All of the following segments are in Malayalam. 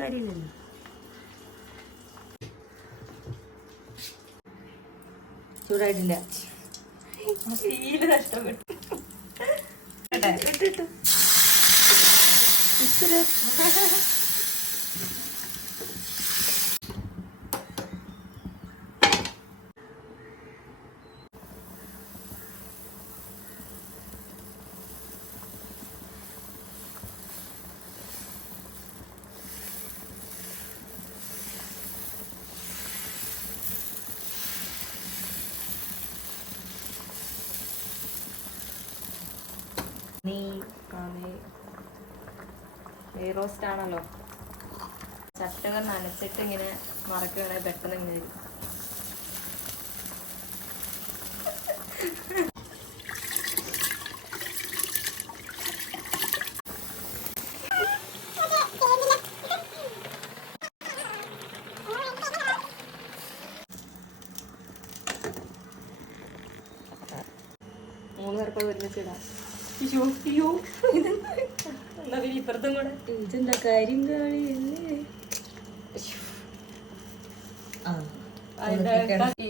കാര്യമില്ലല്ലോ. ചൂടായിട്ടില്ല. നഷ്ടപ്പെട്ടു. റോസ്റ്റ് ആണല്ലോ. ചട്ടകൾ നനച്ചിട്ട് ഇങ്ങനെ മറക്കുകയാണെങ്കിൽ പെട്ടെന്ന് ഇങ്ങനെ വരും. മൂന്ന് പേർക്ക് ഒരുമിച്ചിടാം. ഇപ്പുറത്തും കൂടെ ഇതെന്താ കാര്യം കാണിയല്ലേ.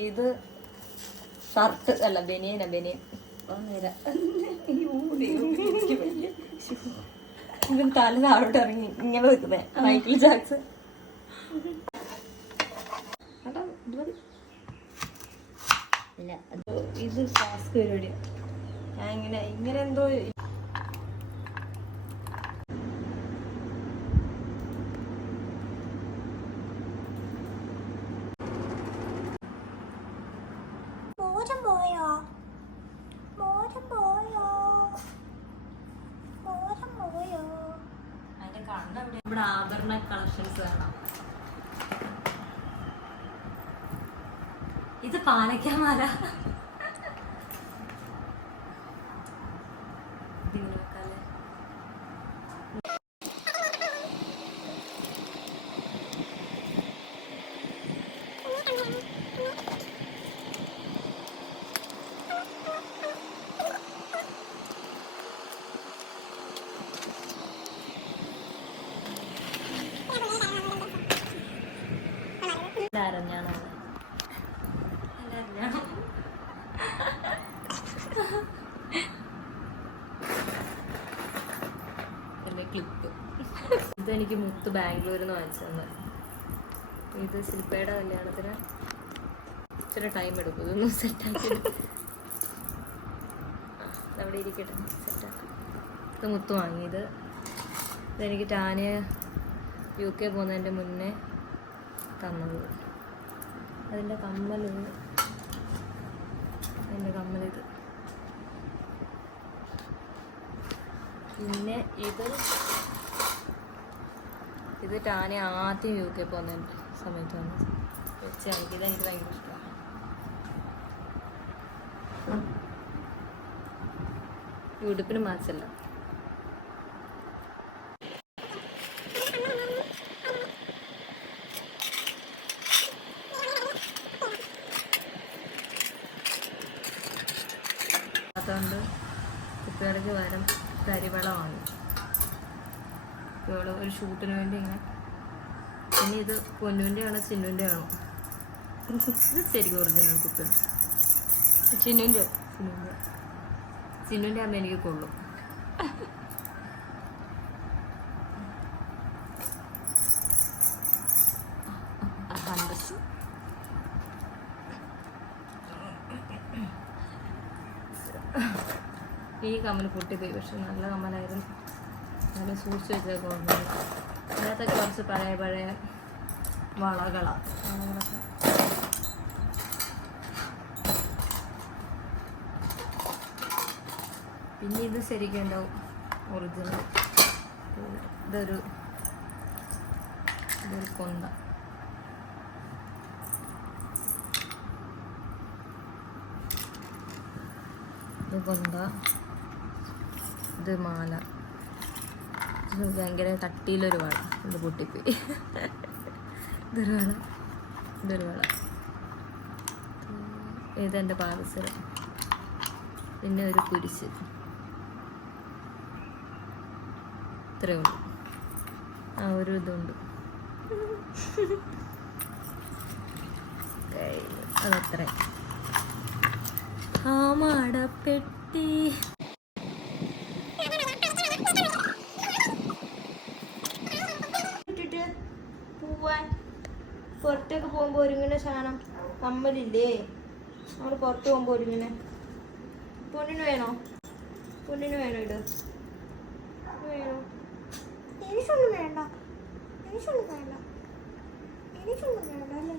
ഇത് ഷർട്ട് അല്ല, ബനിയനാ. ബനിയൻ ഇവൻ തല താഴോട്ട് ഇറങ്ങി ഇങ്ങനെ വെക്കുന്നേ മൈക്കിൾ ജാക്സൺ. ഇല്ല, ഇത് ടാസ്ക് പരിപാടിയാണ്. ഞാൻ ഇങ്ങനെ എന്തോ അതിന്റെ കണ്ണെവിടെ. ഇവിടെ ആഭരണ കളക്ഷൻസ് കാണാം. ഇത് പാലക്കാമാല. അരഞ്ഞാണോ ക്ലിപ്പ്. ഇതെനിക്ക് മുത്ത് ബാംഗ്ലൂരിൽ നിന്ന് വാങ്ങിച്ചത്. ഇത് ശില്പയുടെ കല്യാണത്തിന് ഇച്ചിരി ടൈം എടുക്കും ഇതൊന്നും സെറ്റാക്കി. അവിടെ ഇരിക്കട്ടെ, സെറ്റാക്കാം. ഇത് മുത്ത് വാങ്ങിയത്. ഇതെനിക്ക് ടാന് UK പോകുന്നതിൻ്റെ മുന്നേ തന്നത്. അതിൻ്റെ കമ്മലിത്. പിന്നെ ഇത് ടാനെ ആദ്യം UK പോകുന്ന സമയത്ത് വന്നത് വെച്ച് ഇതെനിക്ക് ഭയങ്കര ഇഷ്ടമാണ്. ഈ ഉടുപ്പിന് മാച്ചല്ല. അതുകൊണ്ട് കുട്ടികൾക്ക് വരം കരിവള വാങ്ങി. കുട്ടികൾ ഒരു ഷൂട്ടിന് വേണ്ടി ഇങ്ങനെ. പിന്നെ ഇത് പൊന്നുവിൻ്റെ ആണോ ചിന്നുവിൻ്റെ ആണോ? ഇത് ശരിക്കും ഒറിജിനൽ കുപ്പിയാണ്. ചിന്നുവിൻ്റെ ആകുമ്പോൾ എനിക്ക് കൊള്ളും. ഈ കമ്മൽ പൊട്ടിപ്പോയി, പക്ഷെ നല്ല കമ്മലായിരുന്നു. നല്ല സൂക്ഷിച്ച് വെച്ചൊക്കെ ഉണ്ട്. അതിനകത്തൊക്കെ കുറച്ച് പഴയ വളകളാണ്. പിന്നെ ഇത് ശരിക്കും ഉണ്ടാവും ഒറിജിനൽ. ഇതൊരു കൊന്ത. ഇത് കൊന്ത. ഇത് മാല. ഇത് ഭയങ്കര കട്ടിയിലൊരു വള. ഇത് പൊട്ടിപ്പോയി. ഇതൊരു വള. ഇതെൻ്റെ പാദസരം. പിന്നെ ഒരു കുരിശ്. ഇത്രയേ ഉള്ളൂ. ആ ഒരു ഇതുണ്ട്. അതത്ര ആ മാടപ്പെട്ടി. ഇട്ടിട്ട് പോവാൻ പുറത്തൊക്കെ പോകുമ്പോൾ ഒരുങ്ങുന്ന സാധനം കമ്മലില്ലേ, നമ്മൾ പുറത്ത് പോകുമ്പോൾ ഒരുങ്ങുന്ന. പൊന്നിന് വേണോ? പൊന്നിന് വേണോ? ഇത് വേണോ? എനിക്കൊന്നും വേണ്ട, എനിക്കൊന്നും വേണ്ട, എനിക്കൊന്നും വേണ്ട അല്ലേ.